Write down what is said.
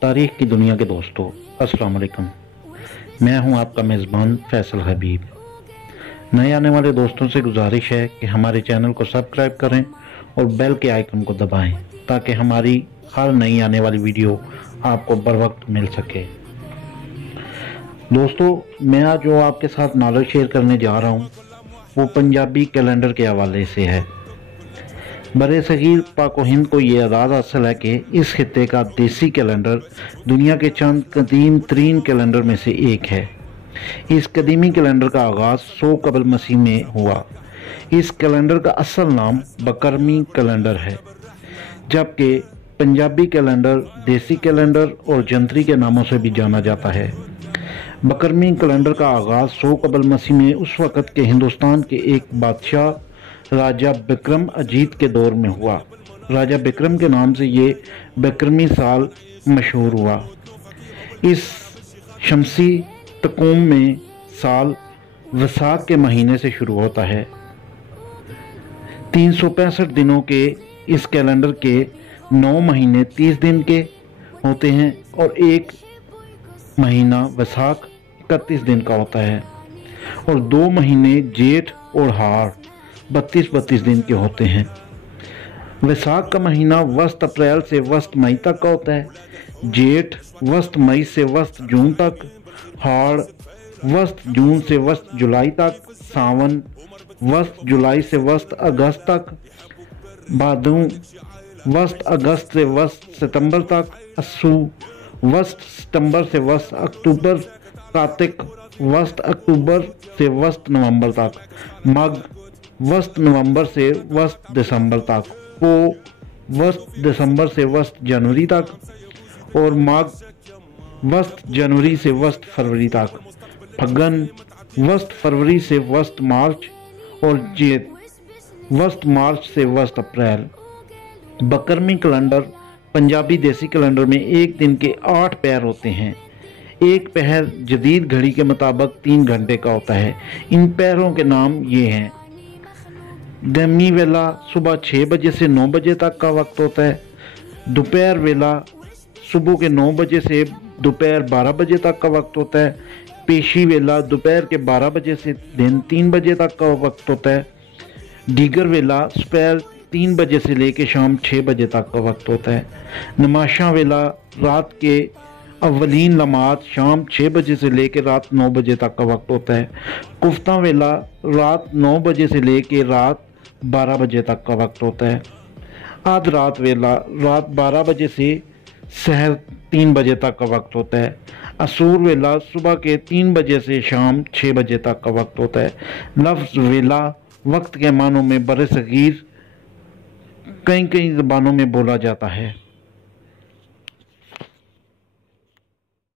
تاریخ کی دنیا کے دوستوں السلام علیکم۔ میں ہوں آپ کا میزبان فیصل حبیب۔ نئے آنے والے دوستوں سے گزارش ہے کہ ہمارے چینل کو سبسکرائب کریں اور بیل کے آئیکن کو دبائیں تاکہ ہماری ہر نئی آنے والی ویڈیو آپ کو بر وقت مل سکے۔ دوستو، میں آج جو آپ کے ساتھ نالج شیئر کرنے جا رہا ہوں، وہ پنجابی کیلنڈر کے حوالے سے ہے۔ بر صغیر پاک و ہند کو یہ اعداد حاصل ہے کہ اس خطے کا دیسی کیلنڈر دنیا کے چند قدیم ترین کیلنڈر میں سے ایک ہے۔ اس قدیمی کیلنڈر کا آغاز سو قبل مسیح میں ہوا۔ اس کیلنڈر کا اصل نام بکرمی کیلنڈر ہے، جبکہ پنجابی کیلنڈر، دیسی کیلنڈر اور جنتری کے ناموں سے بھی جانا جاتا ہے۔ بکرمی کیلنڈر کا آغاز سو قبل مسیح میں اس وقت کے ہندوستان کے ایک بادشاہ راجہ بکرم اجیت کے دور میں ہوا۔ راجہ بکرم کے نام سے یہ بکرمی سال مشہور ہوا۔ اس شمسی تقوم میں سال وساق کے مہینے سے شروع ہوتا ہے۔ تین سو پینسٹھ دنوں کے اس کیلنڈر کے نو مہینے تیس دن کے ہوتے ہیں اور ایک مہینہ وساق اکتیس دن کا ہوتا ہے اور دو مہینے جیٹھ اور ہار۔ بتیس بتیس دن کے ہوتے ہیں۔ ویساکھ کا مہینہ وسط اپریل سے وسط مئی تک کا ہوتا ہے۔ جیٹھ وسط مئی سے وسط جون تک، ہاڑ وسط جون سے وسط جولائی تک، ساون وسط جولائی سے وسط اگست تک، بادوں وسط اگست سے وسط ستمبر تک، اسو وسط ستمبر سے وسط اکتوبر، کاتک وسط اکتوبر سے وسط نومبر تک۔ مگ وسط نومبر سے وسط دسمبر تک پو وسط دسمبر سے وسط جنوری تک اور ماگ وسط جنوری سے وسط فروری تک، پھگن وسط فروری سے وسط مارچ اور جیت وسط مارچ سے وسط اپریل۔ بکرمی کلنڈر، پنجابی دیسی کلنڈر میں ایک دن کے آٹھ پیر ہوتے ہیں۔ ایک پہر جدید گھڑی کے مطابق تین گھنٹے کا ہوتا ہے۔ ان پیروں کے نام یہ ہیں دمی ویلا صبح چھ بجے سے نو بجے تک کا وقت ہوتا ہے۔ دوپہر ویلا صبح کے نو بجے سے دوپہر بارہ بجے تک کا وقت ہوتا ہے۔ پیشی ویلا دوپہر کے بارہ بجے سے دن تین بجے تک کا وقت ہوتا ہے۔ دیگر ویلا سپیر تین بجے سے لے کے شام چھ بجے تک کا وقت ہوتا ہے۔ نماشاں ویلا رات کے اولین لمحات شام چھ بجے سے لے کے رات نو بجے تک کا وقت ہوتا ہے۔ کفتہ ویلا رات نو بجے سے لے کے رات بارہ بجے تک کا وقت ہوتا ہے۔ آدھ رات ویلا، رات بارہ بجے سے سہر تین بجے تک کا وقت ہوتا ہے۔ اسور ویلا صبح کے تین بجے سے شام چھ بجے تک کا وقت ہوتا ہے۔ لفظ ویلا وقت کے معنوں میں بر صغیر کئی کئی زبانوں میں بولا جاتا ہے۔